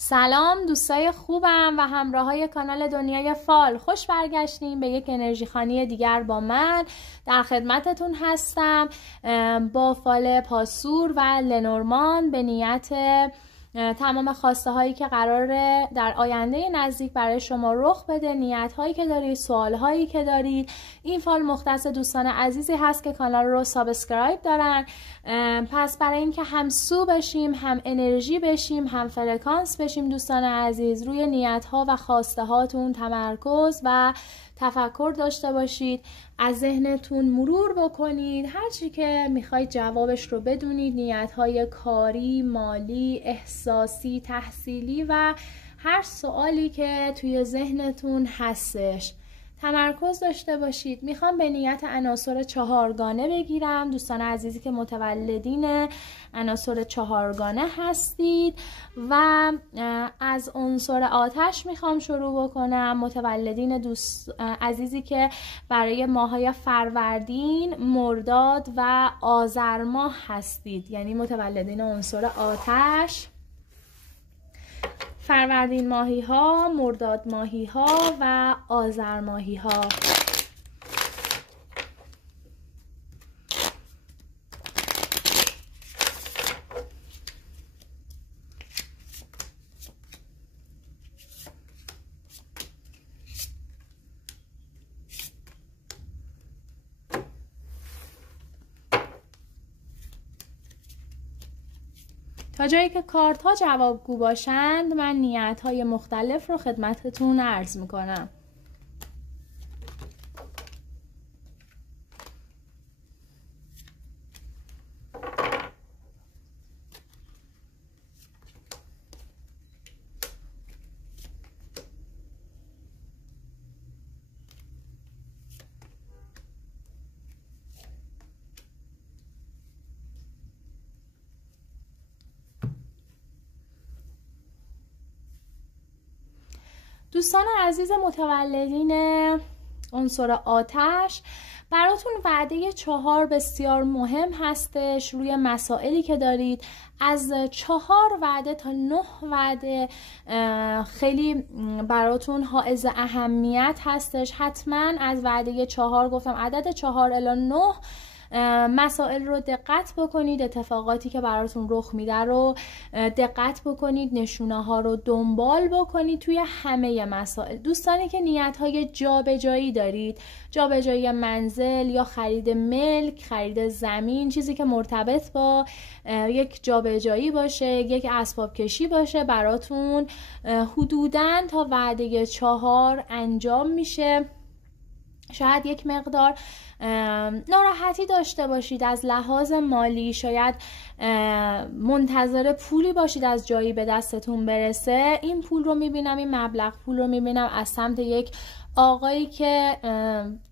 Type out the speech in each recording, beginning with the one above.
سلام دوستای خوبم و همراهای کانال دنیای فال، خوش برگشتیم به یک انرژی خوانی دیگر. با من در خدمتتون هستم با فال پاسور و لنورمان به نیت تمام خواسته هایی که قراره در آینده نزدیک برای شما رخ بده، نیت هایی که دارید، سوال هایی که دارید. این فال مختص دوستان عزیزی هست که کانال رو سابسکرایب دارن. پس برای اینکه هم سو بشیم، هم انرژی بشیم، هم فرکانس بشیم دوستان عزیز، روی نیت ها و خواسته هاتون تمرکز و تفکر داشته باشید. از ذهنتون مرور بکنید هر چی که میخواید جوابش رو بدونید، نیت‌های کاری، مالی، احساسی، تحصیلی و هر سوالی که توی ذهنتون هستش تمرکز داشته باشید. میخوام به نیت عناصر چهارگانه بگیرم. دوستان عزیزی که متولدین عناصر چهارگانه هستید و از عنصر آتش میخوام شروع بکنم. متولدین دوست عزیزی که برای ماهای فروردین، مرداد و آذر ماه هستید، یعنی متولدین عنصر آتش، فروردین ماهی ها، مرداد ماهی ها و آذر ماهی ها. تا جایی که کارت ها جوابگو باشند من نیت های مختلف رو خدمتتون عرض میکنم. دوستان عزیز متولدین عنصر آتش، براتون وعده 4 بسیار مهم هستش روی مسائلی که دارید. از 4 وعده تا 9 وعده خیلی براتون حائز اهمیت هستش. حتما از وعده 4 گفتم عدد 4 الی 9 مسائل رو دقت بکنید، اتفاقاتی که براتون رخ میده رو دقت بکنید، نشونه ها رو دنبال بکنید توی همه مسائل. دوستانی که نیت های جابجایی دارید، جابجایی منزل یا خرید ملک، خرید زمین، چیزی که مرتبط با یک جابجایی باشه، یک اسباب کشی باشه، براتون حدوداً تا وعده 4 انجام میشه. شاید یک مقدار ناراحتی داشته باشید از لحاظ مالی، شاید منتظر پولی باشید از جایی به دستتون برسه. این پول رو میبینم، این مبلغ پول رو میبینم از سمت یک آقایی که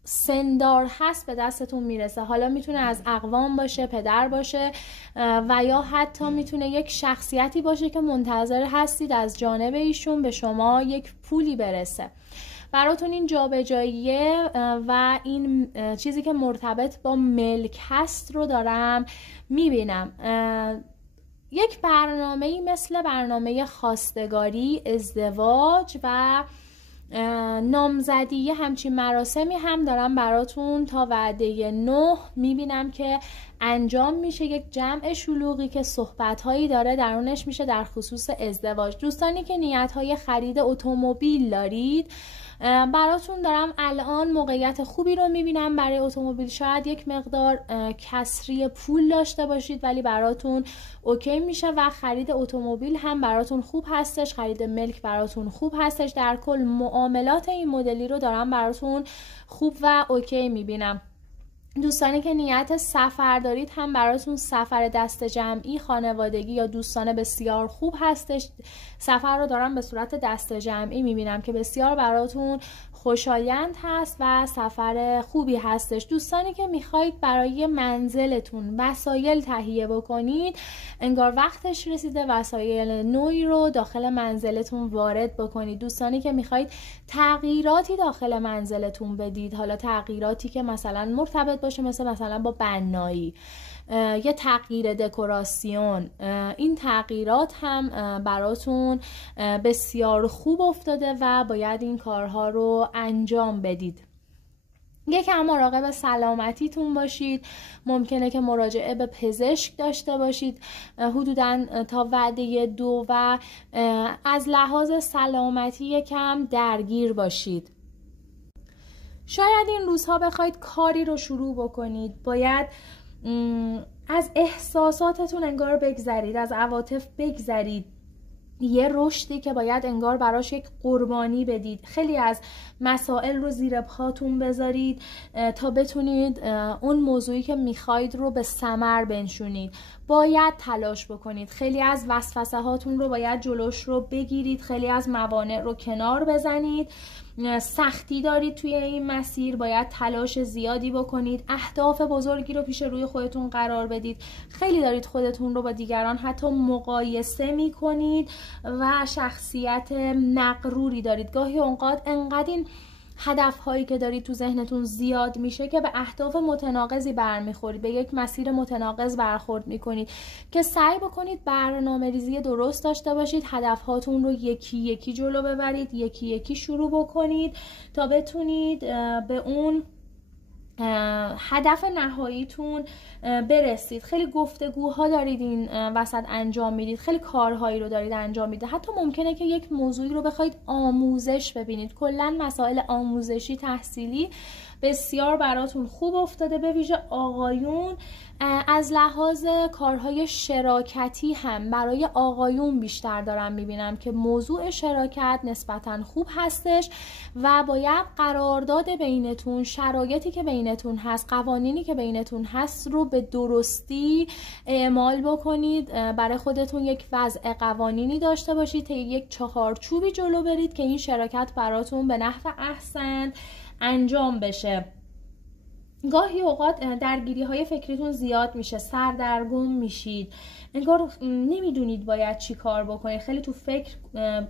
سندار هست به دستتون میرسه. حالا میتونه از اقوام باشه، پدر باشه و یا حتی میتونه یک شخصیتی باشه که منتظر هستید از جانب ایشون به شما یک پولی برسه. براتون این جابجاییه و این چیزی که مرتبط با ملک هست رو دارم میبینم. یک برنامه‌ای مثل برنامه خواستگاری، ازدواج و نامزدی، همچین مراسمی هم دارم براتون تا وعده 9 میبینم که انجام میشه. یک جمع شلوغی که صحبت‌هایی داره درونش میشه در خصوص ازدواج. دوستانی که نیت‌های خرید اتومبیل دارید، براتون دارم الان موقعیت خوبی رو میبینم برای اتومبیل. شاید یک مقدار کسری پول داشته باشید ولی براتون اوکی میشه و خرید اتومبیل هم براتون خوب هستش، خرید ملک براتون خوب هستش. در کل معاملات این مدلی رو دارم براتون خوب و اوکی میبینم. دوستانی که نیت سفر دارید هم براتون سفر دست جمعی، خانوادگی یا دوستانه بسیار خوب هستش. سفر رو دارم به صورت دست جمعی میبینم که بسیار براتون خوشایند هست و سفر خوبی هستش. دوستانی که میخواید برای منزلتون وسایل تهیه بکنید، انگار وقتش رسیده وسایل نوعی رو داخل منزلتون وارد بکنید. دوستانی که میخواید تغییراتی داخل منزلتون بدید، حالا تغییراتی که مثلا مرتبط باشه مثلا با بنایی یه تغییر دکوراسیون، این تغییرات هم براتون بسیار خوب افتاده و باید این کارها رو انجام بدید. یکم مراقب سلامتیتون باشید. ممکنه که مراجعه به پزشک داشته باشید حدوداً تا وعده 2 و از لحاظ سلامتی یکم درگیر باشید. شاید این روزها بخواید کاری رو شروع بکنید، باید از احساساتتون انگار بگذرید، از عواطف بگذرید. یه رشدی که باید انگار براش یک قربانی بدید. خیلی از مسائل رو زیر پاتون بذارید تا بتونید اون موضوعی که میخواید رو به ثمر بنشونید. باید تلاش بکنید. خیلی از وسوسه هاتون رو باید جلوش رو بگیرید. خیلی از موانع رو کنار بزنید. سختی دارید توی این مسیر، باید تلاش زیادی بکنید. اهداف بزرگی رو پیش روی خودتون قرار بدید. خیلی دارید خودتون رو با دیگران حتی مقایسه میکنید و شخصیت مغروری دارید. گاهی اوقات انقدر این هدف هایی که دارید تو ذهنتون زیاد میشه که به اهداف متناقضی برمیخورید، به یک مسیر متناقض برخورد میکنید که سعی بکنید برنامه ریزی درست داشته باشید. هدف هاتون رو یکی یکی جلو ببرید، یکی یکی شروع بکنید تا بتونید به اون هدف نهاییتون برسید. خیلی گفتگوها دارید این وسط انجام میدید، خیلی کارهایی رو دارید انجام میدید. حتی ممکنه که یک موضوعی رو بخواید آموزش ببینید. کلا مسائل آموزشی تحصیلی بسیار براتون خوب افتاده، به ویژه آقایون. از لحاظ کارهای شراکتی هم برای آقایون بیشتر دارم میبینم که موضوع شراکت نسبتا خوب هستش و باید قرارداد بینتون، شرایطی که بینتون هست، قوانینی که بینتون هست رو به درستی اعمال بکنید. برای خودتون یک وضع قوانینی داشته باشید تا یک چهارچوبی جلو برید که این شراکت براتون به نحو احسن انجام بشه. گاهی اوقات درگیری های فکریتون زیاد میشه، سردرگم میشید، انگار نمیدونید باید چی کار بکنید، خیلی تو فکر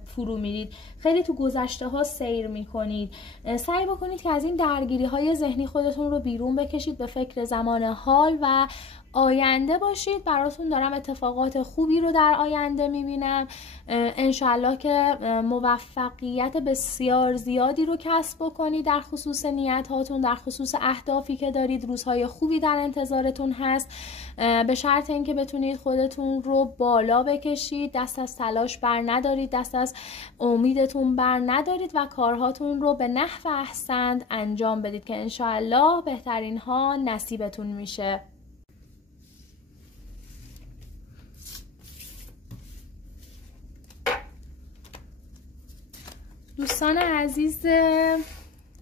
فرو میرید، خیلی تو گذشته ها سیر میکنید. سعی بکنید که از این درگیری های ذهنی خودتون رو بیرون بکشید، به فکر زمان حال و آینده باشید. براتون دارم اتفاقات خوبی رو در آینده میبینم. انشالله که موفقیت بسیار زیادی رو کسب بکنید در خصوص نیت هاتون، در خصوص اهدافی که دارید. روزهای خوبی در انتظارتون هست، به شرط اینکه بتونید خودتون رو بالا بکشید، دست از تلاش بر ندارید، دست از امیدتون بر ندارید و کارهاتون رو به نحو احسن انجام بدید که انشالله بهترین ها نصیبتون میشه. دوستان عزیز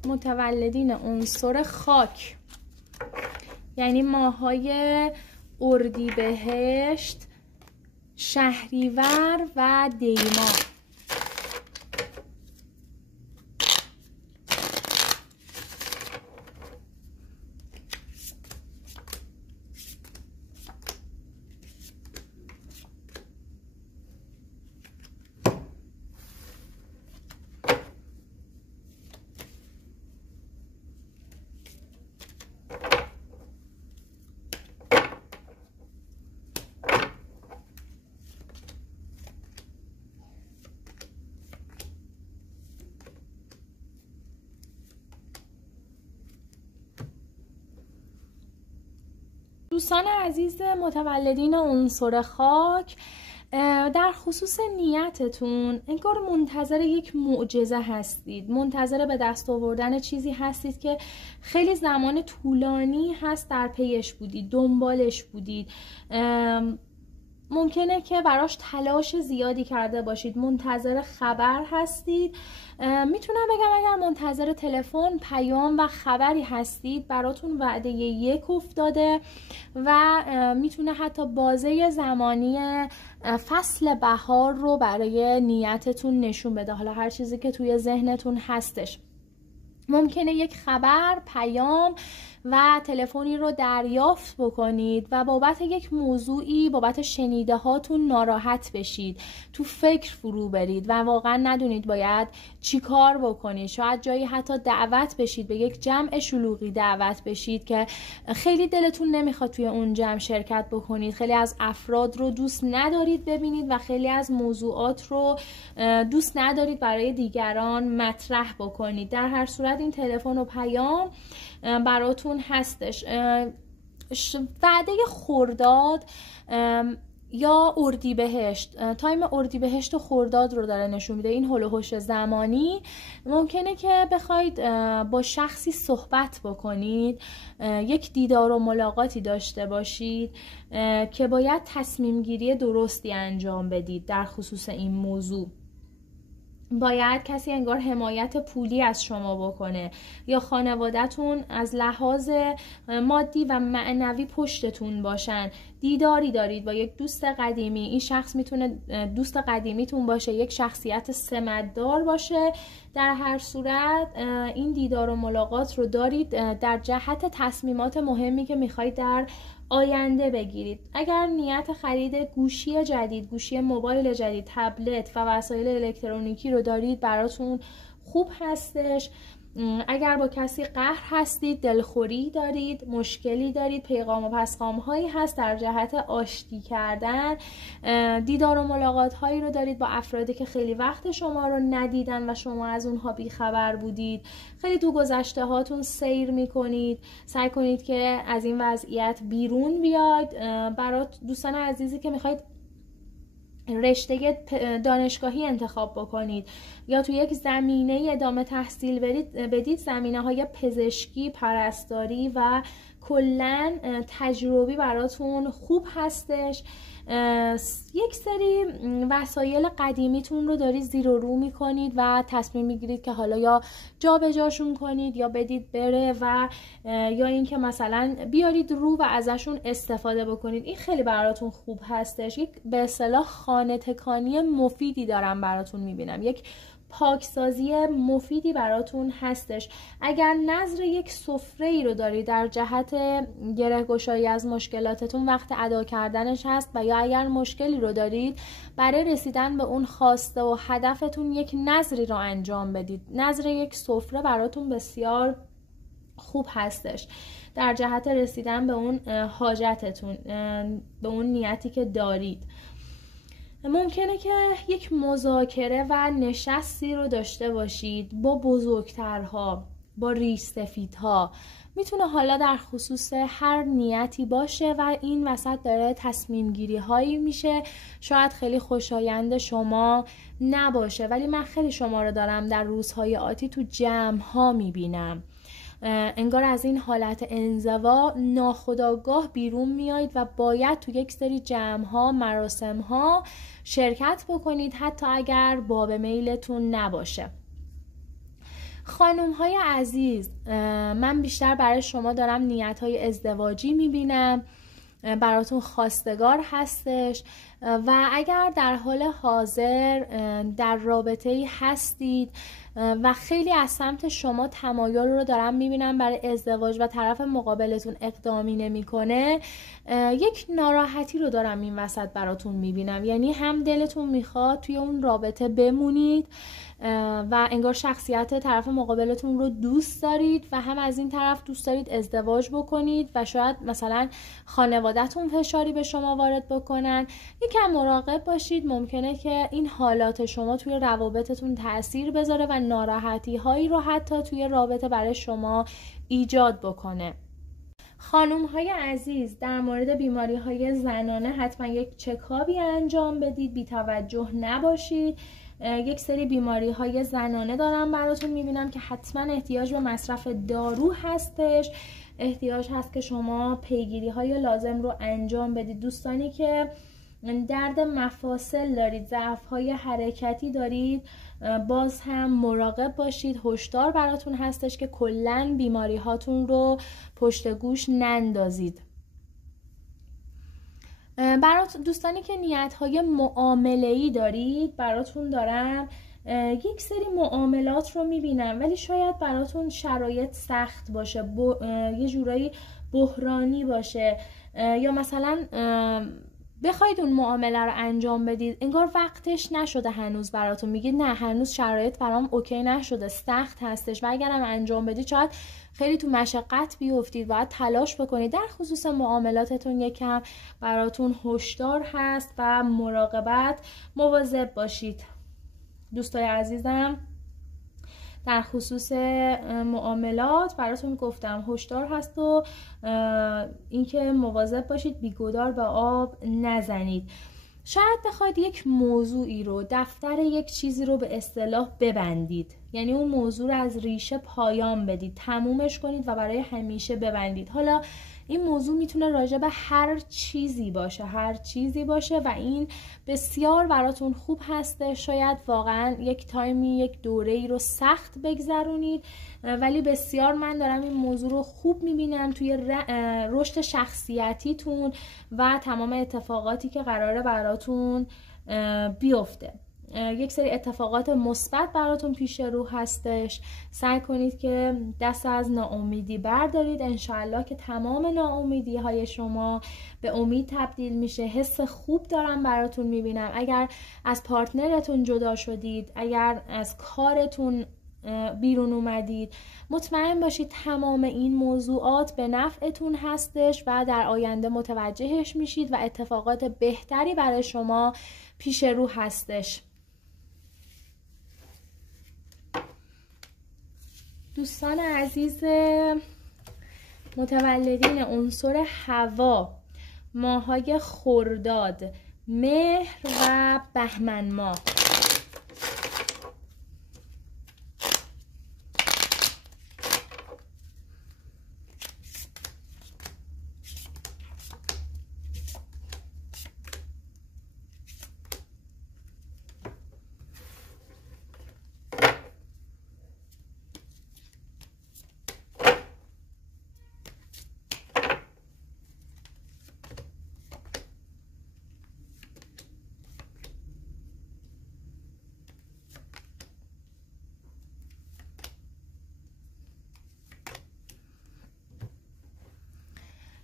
متولدین عنصر خاک، یعنی ماهای اردیبهشت، شهریور و دی‌ماه، دوستان عزیز متولدین عنصر خاک، در خصوص نیتتون انگار منتظر یک معجزه هستید، منتظر به دست آوردن چیزی هستید که خیلی زمان طولانی هست در پیش بودید، دنبالش بودید. ممکنه که براش تلاش زیادی کرده باشید، منتظر خبر هستید. میتونم بگم اگر منتظر تلفن، پیام و خبری هستید، براتون وعده 1 افتاده و میتونه حتی بازه زمانی فصل بهار رو برای نیتتون نشون بده. حالا هر چیزی که توی ذهنتون هستش، ممکنه یک خبر، پیام و تلفنی رو دریافت بکنید و بابت یک موضوعی، بابت شنیده هاتون ناراحت بشید، تو فکر فرو برید و واقعا ندونید باید چی کار بکنید. شاید جایی حتی دعوت بشید، به یک جمع شلوغی دعوت بشید که خیلی دلتون نمیخواد توی اون جمع شرکت بکنید، خیلی از افراد رو دوست ندارید ببینید و خیلی از موضوعات رو دوست ندارید برای دیگران مطرح بکنید. در هر صورت این تلفن و پیام براتون هستش. وعده خرداد یا اردیبهشت، تایم اردیبهشت و خرداد رو داره نشون میده. این هول و هوش زمانی ممکنه که بخواید با شخصی صحبت بکنید، یک دیدار و ملاقاتی داشته باشید که باید تصمیم گیری درستی انجام بدید در خصوص این موضوع. باید کسی انگار حمایت پولی از شما بکنه یا خانواده‌تون از لحاظ مادی و معنوی پشتتون باشن. دیداری دارید با یک دوست قدیمی، این شخص میتونه دوست قدیمیتون باشه، یک شخصیت سمت‌دار باشه. در هر صورت این دیدار و ملاقات رو دارید در جهت تصمیمات مهمی که میخواید در آینده بگیرید. اگر نیت خرید گوشی جدید، گوشی موبایل جدید، تبلت و وسایل الکترونیکی رو دارید، براتون خوب هستش. اگر با کسی قهر هستید، دلخوری دارید، مشکلی دارید، پیغام و پسخام هایی هست در جهت آشتی کردن، دیدار و ملاقات هایی رو دارید با افرادی که خیلی وقت شما رو ندیدن و شما از اونها بیخبر بودید، خیلی تو گذشته هاتون سیر میکنید. سعی کنید که از این وضعیت بیرون بیاید. برات دوستان عزیزی که میخواید رشته دانشگاهی انتخاب بکنید یا تو یک زمینه ادامه تحصیل بدید، زمینه های پزشکی، پرستاری و کلاً تجربی براتون خوب هستش. یک سری وسایل قدیمیتون رو دارید زیر و رو میکنید و تصمیم میگیرید که حالا یا جا به جاشون کنید یا بدید بره و یا اینکه مثلا بیارید رو و ازشون استفاده بکنید. این خیلی براتون خوب هستش. یک به اصطلاح خانه تکانی مفیدی دارم براتون میبینم، یک پاکسازی مفیدی براتون هستش. اگر نظر یک سفره ای رو دارید در جهت گره‌گشایی از مشکلاتتون، وقت ادا کردنش هست. و یا اگر مشکلی رو دارید، برای رسیدن به اون خواسته و هدفتون یک نظری رو انجام بدید. نظر یک سفره براتون بسیار خوب هستش در جهت رسیدن به اون حاجتتون، به اون نیتی که دارید. ممکنه که یک مذاکره و نشستی رو داشته باشید با بزرگترها، با ریش سفیدها. میتونه حالا در خصوص هر نیتی باشه و این وسط داره تصمیم گیری هایی میشه. شاید خیلی خوشایند شما نباشه، ولی من خیلی شما رو دارم در روزهای آتی تو جمع ها میبینم. انگار از این حالت انزوا ناخودآگاه بیرون میایید و باید تو یک سری جمع ها، مراسم ها شرکت بکنید، حتی اگر باب میلتون نباشه. خانوم های عزیز، من بیشتر برای شما دارم نیت های ازدواجی میبینم، براتون خواستگار هستش و اگر در حال حاضر در رابطه‌ای هستید و خیلی از سمت شما تمایل رو دارم میبینم برای ازدواج و طرف مقابلتون اقدامی نمیکنه، یک ناراحتی رو دارم این وسط براتون میبینم. یعنی هم دلتون میخواد توی اون رابطه بمونید و انگار شخصیت طرف مقابلتون رو دوست دارید و هم از این طرف دوست دارید ازدواج بکنید و شاید مثلا خانواده‌تون فشاری به شما وارد بکنن. یکم مراقب باشید، ممکنه که این حالات شما توی روابطتون تأثیر بذاره و ناراحتی هایی رو حتی توی رابطه برای شما ایجاد بکنه. خانم های عزیز، در مورد بیماری های زنانه حتما یک چکابی انجام بدید، بی توجه نباشید. یک سری بیماری های زنانه دارم براتون میبینم که حتما احتیاج به مصرف دارو هستش، احتیاج هست که شما پیگیری های لازم رو انجام بدید. دوستانی که درد مفاصل دارید، ضعف های حرکتی دارید، باز هم مراقب باشید. هشدار براتون هستش که کلاً بیماری هاتون رو پشت گوش نندازید. برات دوستانی که نیت های معامله‌ای دارید، براتون دارم یک سری معاملات رو میبینم ولی شاید براتون شرایط سخت باشه، یه جورایی بحرانی باشه، یا مثلا بخواید اون معامله رو انجام بدید انگار وقتش نشده هنوز براتون، میگید نه هنوز شرایط برام اوکی نشده، سخت هستش و اگرم انجام بدید شاید خیلی تو مشقت بیفتید، باید تلاش بکنید. در خصوص معاملاتتون یکم براتون هشدار هست و مراقبت، مواظب باشید دوستای عزیزم. در خصوص معاملات براتون گفتم هشدار هست و اینکه مواظب باشید بیگدار به آب نزنید. شاید بخواید یک موضوعی رو، دفتر یک چیزی رو به اصطلاح ببندید، یعنی اون موضوع رو از ریشه پایان بدید، تمومش کنید و برای همیشه ببندید. حالا این موضوع میتونه راجع به هر چیزی باشه و این بسیار براتون خوب هسته. شاید واقعا یک تایمی، یک دوره‌ای رو سخت بگذرونید ولی بسیار من دارم این موضوع رو خوب میبینم توی رشد شخصیتیتون و تمام اتفاقاتی که قراره براتون بیفته. یک سری اتفاقات مثبت براتون پیش رو هستش. سعی کنید که دست از ناامیدی بردارید، انشالله که تمام ناامیدی های شما به امید تبدیل میشه. حس خوب دارم براتون میبینم. اگر از پارتنرتون جدا شدید، اگر از کارتون بیرون اومدید، مطمئن باشید تمام این موضوعات به نفعتون هستش و در آینده متوجهش میشید و اتفاقات بهتری برای شما پیش رو هستش. دوستان عزیز متولدین عنصر هوا، ماهای خرداد، مهر و بهمن ماه،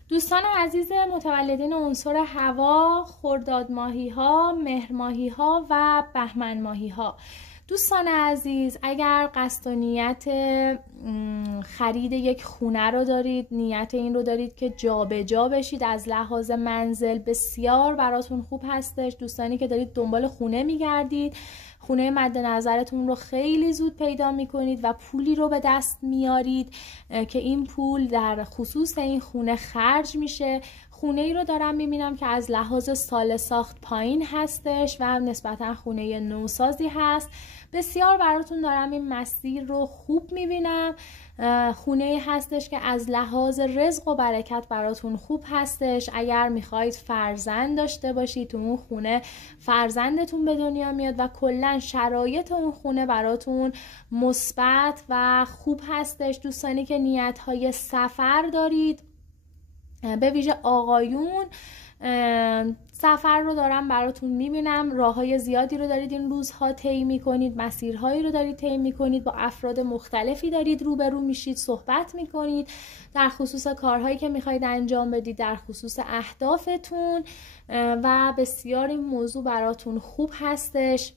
دوستان عزیز متولدین عنصر هوا، خرداد ماهی ها، مهر ماهی ها و بهمن ماهی ها. دوستان عزیز اگر قصد و نیت خرید یک خونه رو دارید، نیت این رو دارید که جابجا بشید از لحاظ منزل، بسیار براتون خوب هستش. دوستانی که دارید دنبال خونه میگردید، خونه مد نظرتون رو خیلی زود پیدا میکنید و پولی رو به دست میارید که این پول در خصوص این خونه خرج میشه. خونه ای رو دارم میبینم که از لحاظ سال ساخت پایین هستش و نسبتا خونه نوسازی هست. بسیار براتون دارم این مسیر رو خوب میبینم. خونه ای هستش که از لحاظ رزق و برکت براتون خوب هستش. اگر میخواید فرزند داشته باشید، تو اون خونه فرزندتون به دنیا میاد و کلا شرایط اون خونه براتون مثبت و خوب هستش. دوستانی که نیت های سفر دارید، به ویژه آقایون، سفر رو دارم براتون میبینم. راه های زیادی رو دارید این روزها طی میکنید، مسیرهایی رو دارید طی میکنید، با افراد مختلفی دارید روبرو میشید، صحبت میکنید در خصوص کارهایی که میخواید انجام بدید، در خصوص اهدافتون و بسیار این موضوع براتون خوب هستش.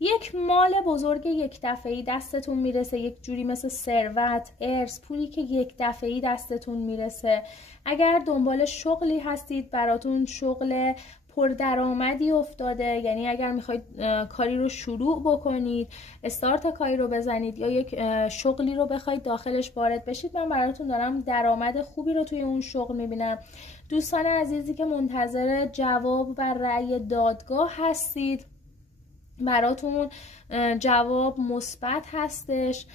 یک مال بزرگ یک دفعه‌ای دستتون میرسه، یک جوری مثل ثروت، ارث، پولی که یک دفعه‌ای دستتون میرسه. اگر دنبال شغلی هستید، براتون شغل پردرآمدی افتاده، یعنی اگر میخواید کاری رو شروع بکنید، استارت کاری رو بزنید یا یک شغلی رو بخواید داخلش وارد بشید، من براتون دارم درآمد خوبی رو توی اون شغل میبینم. دوستان عزیزی که منتظر جواب و رأی دادگاه هستید، براتون جواب مثبت هستش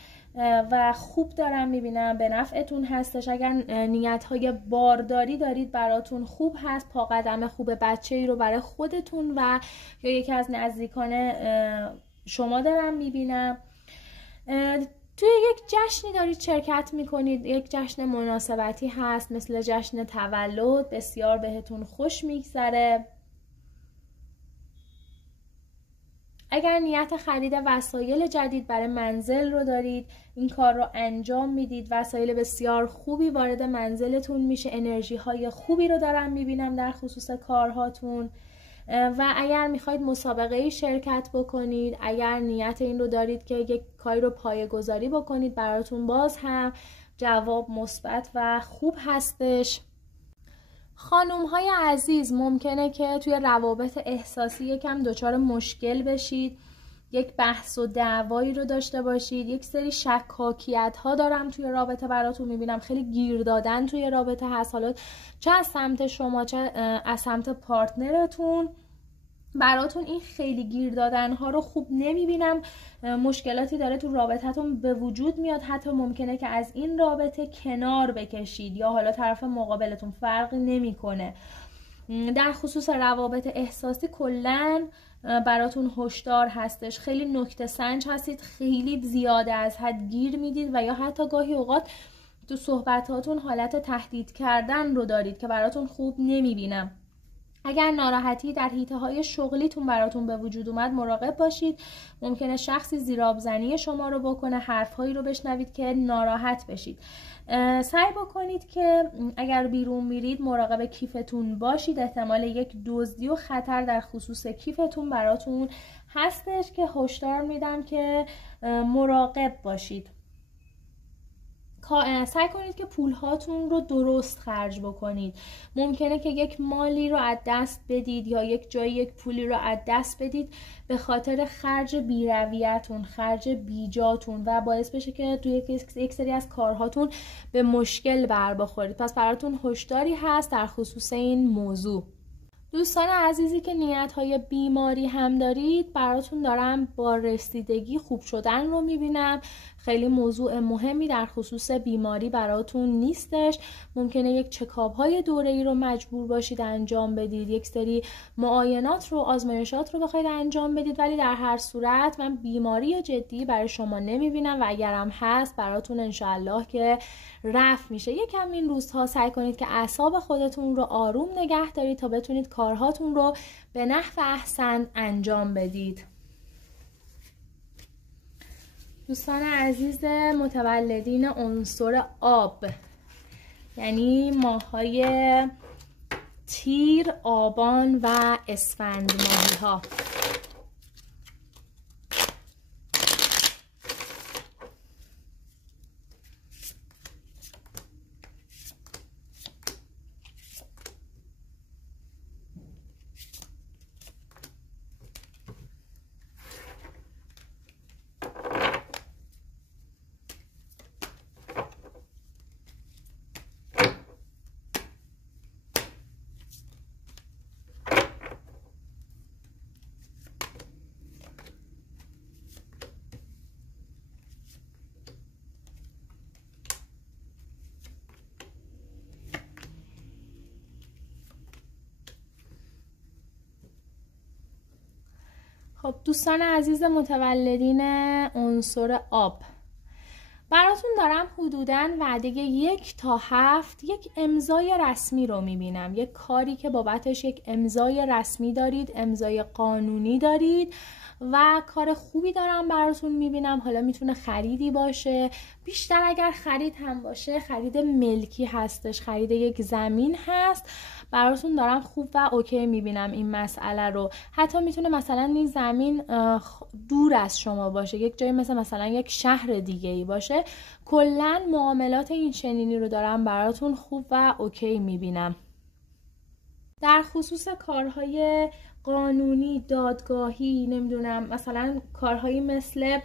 و خوب دارم میبینم، به نفعتون هستش. اگر نیت های بارداری دارید براتون خوب هست. پا قدم خوب بچه ای رو برای خودتون و یا یکی از نزدیکان شما دارم میبینم. توی یک جشنی دارید شرکت میکنید، یک جشن مناسبتی هست مثل جشن تولد، بسیار بهتون خوش میگذره. اگر نیت خرید وسایل جدید برای منزل رو دارید، این کار رو انجام میدید، وسایل بسیار خوبی وارد منزلتون میشه، انرژی های خوبی رو دارم میبینم در خصوص کارهاتون. و اگر میخواید مسابقه شرکت بکنید، اگر نیت این رو دارید که یک کاری رو پایه‌گذاری بکنید، براتون باز هم جواب مثبت و خوب هستش. خانوم های عزیز، ممکنه که توی روابط احساسی یکم دچار مشکل بشید، یک بحث و دعوایی رو داشته باشید، یک سری شکاکیت ها دارم توی رابطه براتون میبینم، خیلی گیر دادن توی رابطه هست، حالا چه از سمت شما چه از سمت پارتنرتون. براتون این خیلی گیر دادن ها رو خوب نمیبینم، مشکلاتی داره تو رابطتون به وجود میاد، حتی ممکنه که از این رابطه کنار بکشید یا حالا طرف مقابلتون، فرقی نمیکنه. در خصوص روابط احساسی کلن براتون هشدار هستش، خیلی نکته سنج هستید، خیلی زیاده از حد گیر میدید و یا حتی گاهی اوقات تو صحبتاتون حالت تهدید کردن رو دارید که براتون خوب نمیبینم. اگر ناراحتی در حیطه‌های شغلیتون براتون به وجود اومد، مراقب باشید، ممکنه شخصی زیرآبزنی شما رو بکنه، حرفهایی رو بشنوید که ناراحت بشید. سعی بکنید که اگر بیرون میرید مراقب کیفتون باشید، احتمال یک دزدی و خطر در خصوص کیفتون براتون هستش که هشدار میدم که مراقب باشید. سعی کنید که پولهاتون رو درست خرج بکنید. ممکنه که یک مالی رو از دست بدید یا یک جایی یک پولی رو از دست بدید به خاطر خرج بی‌رویتون، خرج بیجاتون و باعث بشه که توی یک سری از کارهاتون به مشکل بر بخورید. پس براتون هشداری هست در خصوص این موضوع. دوستان عزیزی که نیت‌های بیماری هم دارید، براتون دارم با رسیدگی خوب شدن رو میبینم. خیلی موضوع مهمی در خصوص بیماری براتون نیستش. ممکنه یک چکاپ‌های دوره‌ای رو مجبور باشید انجام بدید، یک سری معاینات رو، آزمایشات رو بخواید انجام بدید، ولی در هر صورت من بیماری جدی برای شما نمیبینم و اگرم هست براتون انشالله که رفع میشه. یکم این روزها سعی کنید که اعصاب خودتون رو آروم نگه دارید تا بتونید کارهاتون رو به نحو احسن انجام بدید. دوستان عزیز متولدین عنصر آب، یعنی ماه‌های تیر، آبان و اسفند ماهی ها، خب دوستان عزیز متولدین عنصر آب، براتون دارم حدوداً وعده 1 تا 7 یک امضای رسمی رو میبینم، یک کاری که بابتش یک امضای رسمی دارید، امضای قانونی دارید و کار خوبی دارم براتون میبینم. حالا میتونه خریدی باشه، بیشتر اگر خرید هم باشه خرید ملکی هستش، خرید یک زمین هست. براتون دارم خوب و اوکی میبینم این مسئله رو. حتی میتونه مثلا این زمین دور از شما باشه، یک جایی مثلا یک شهر دیگه ای باشه. کلا معاملات این چنینی رو دارم براتون خوب و اوکی میبینم. در خصوص کارهای قانونی، دادگاهی، نمیدونم مثلا کارهایی مثل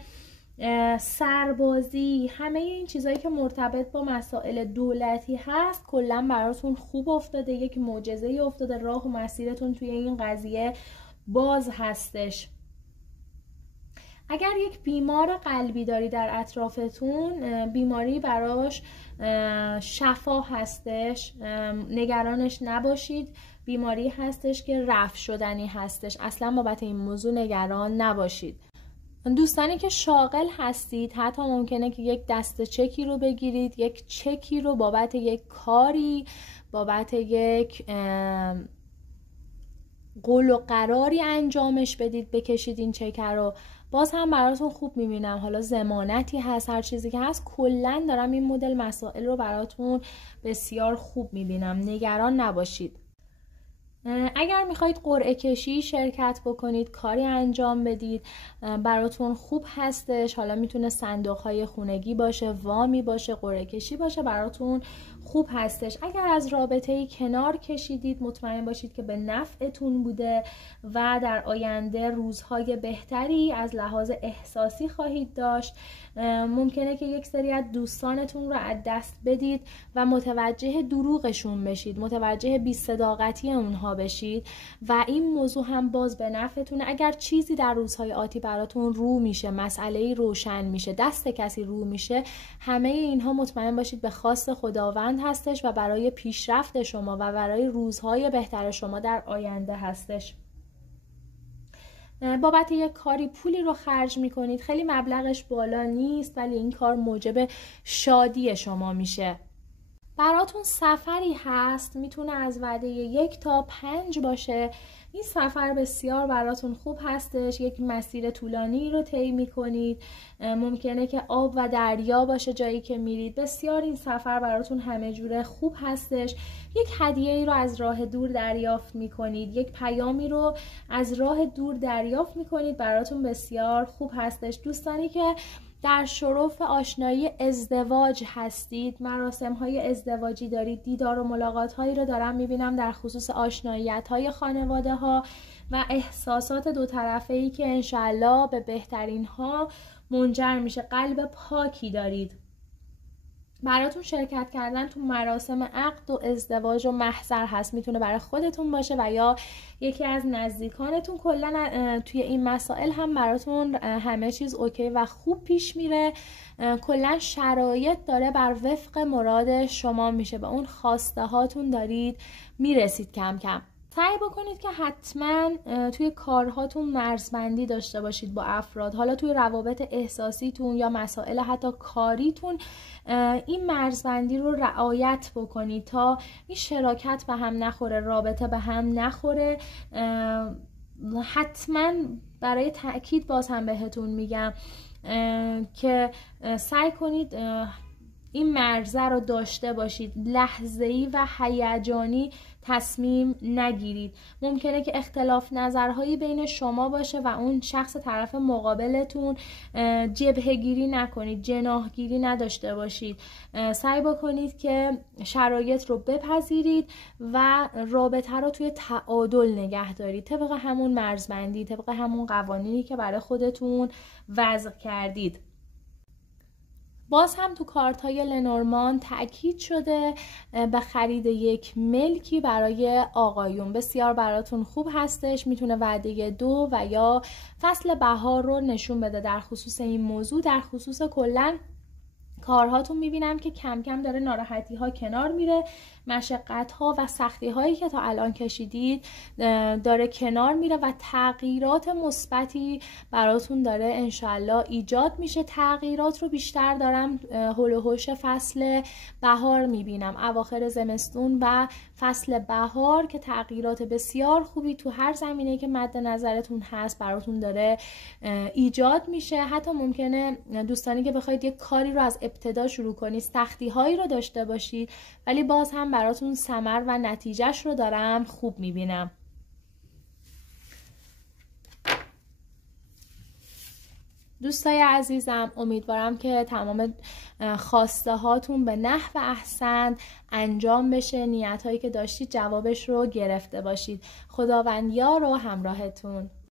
سربازی، همه این چیزایی که مرتبط با مسائل دولتی هست کلا براتون خوب افتاده، یک معجزه‌ای افتاده، راه و مسیرتون توی این قضیه باز هستش. اگر یک بیمار قلبی داری در اطرافتون، بیماری براش شفا هستش، نگرانش نباشید، بیماری هستش که رفع شدنی هستش، اصلا بابت این موضوع نگران نباشید. دوستانی که شاغل هستید، حتی ممکنه که یک دسته چکی رو بگیرید، یک چکی رو بابت یک کاری، بابت یک قول و قراری انجامش بدید، بکشید این چک رو، باز هم براتون خوب میبینم. حالا ضمانتی هست، هر چیزی که هست، کلا دارم این مدل مسائل رو براتون بسیار خوب میبینم، نگران نباشید. اگر میخواید قرعه کشی شرکت بکنید، کاری انجام بدید، براتون خوب هستش. حالا میتونه صندوق های خونگی باشه، وامی باشه، قرعه کشی باشه، براتون خوب هستش. اگر از رابطه‌ای کنار کشیدید، مطمئن باشید که به نفعتون بوده و در آینده روزهای بهتری از لحاظ احساسی خواهید داشت. ممکنه که یک سری از دوستانتون رو از دست بدید و متوجه دروغشون بشید، متوجه بی‌صداقتی اونها بشید و این موضوع هم باز به نفعتونه. اگر چیزی در روزهای آتی براتون رو میشه، مسئله‌ای روشن میشه، دست کسی رو میشه، همه اینها مطمئن باشید به خواست خداوند هستش و برای پیشرفت شما و برای روزهای بهتر شما در آینده هستش. بابت یک کاری پولی رو خرج میکنید، خیلی مبلغش بالا نیست ولی این کار موجب شادی شما میشه. براتون سفری هست، میتونه از وعده 1 تا 5 باشه. این سفر بسیار براتون خوب هستش، یک مسیر طولانی رو طی میکنید، ممکنه که آب و دریا باشه جایی که میرید. بسیار این سفر براتون همه جوره خوب هستش. یک هدیه‌ای رو از راه دور دریافت میکنید، یک پیامی رو از راه دور دریافت میکنید، براتون بسیار خوب هستش. دوستانی که در شرف آشنایی ازدواج هستید، مراسم های ازدواجی دارید، دیدار و ملاقات هایی رو دارم میبینم در خصوص آشناییت های خانواده ها و احساسات دو طرفه ای که انشالله به بهترین ها منجر میشه. قلب پاکی دارید. براتون شرکت کردن تو مراسم عقد و ازدواج و محضر هست، میتونه برای خودتون باشه و یا یکی از نزدیکانتون. کلا توی این مسائل هم براتون همه چیز اوکی و خوب پیش میره. کلا شرایط داره بر وفق مراد شما میشه، به اون خواسته هاتون دارید میرسید کم کم. سعی بکنید که حتما توی کارهاتون مرزبندی داشته باشید با افراد. حالا توی روابط احساسیتون یا مسائل حتی کاریتون این مرزبندی رو رعایت بکنید تا این شراکت به هم نخوره، رابطه به هم نخوره. حتما برای تأکید باز هم بهتون میگم که سعی کنید این مرزه رو داشته باشید، لحظه‌ای و هیجانی تصمیم نگیرید. ممکنه که اختلاف نظرهایی بین شما باشه و اون شخص طرف مقابلتون جبهه‌گیری نکنید، جناحگیری نداشته باشید. سعی بکنید که شرایط رو بپذیرید و رابطه رو توی تعادل نگه دارید، طبق همون مرزبندی، طبق همون قوانینی که برای خودتون وضع کردید. باز هم تو کارت های لنورمان تأکید شده به خرید یک ملکی برای آقایون. بسیار براتون خوب هستش، میتونه وعده 2 و یا فصل بهار رو نشون بده در خصوص این موضوع. در خصوص کلن کارهاتون میبینم که کم کم داره ناراحتی ها کنار میره، مشقت ها و سختی هایی که تا الان کشیدید داره کنار میره و تغییرات مثبتی براتون داره انشالله ایجاد میشه. تغییرات رو بیشتر دارم هول و هوش فصل بهار میبینم، اواخر زمستون و فصل بهار، که تغییرات بسیار خوبی تو هر زمینه که مد نظرتون هست براتون داره ایجاد میشه. حتی ممکنه دوستانی که بخواید یک کاری رو از ابتدا شروع کنید، سختی هایی رو داشته باشید ولی باز هم براتون ثمر و نتیجهش رو دارم خوب میبینم. دوستای عزیزم، امیدوارم که تمام خواسته هاتون به نحو احسن انجام بشه، نیت هایی که داشتید جوابش رو گرفته باشید. خداوند یار و همراهتون.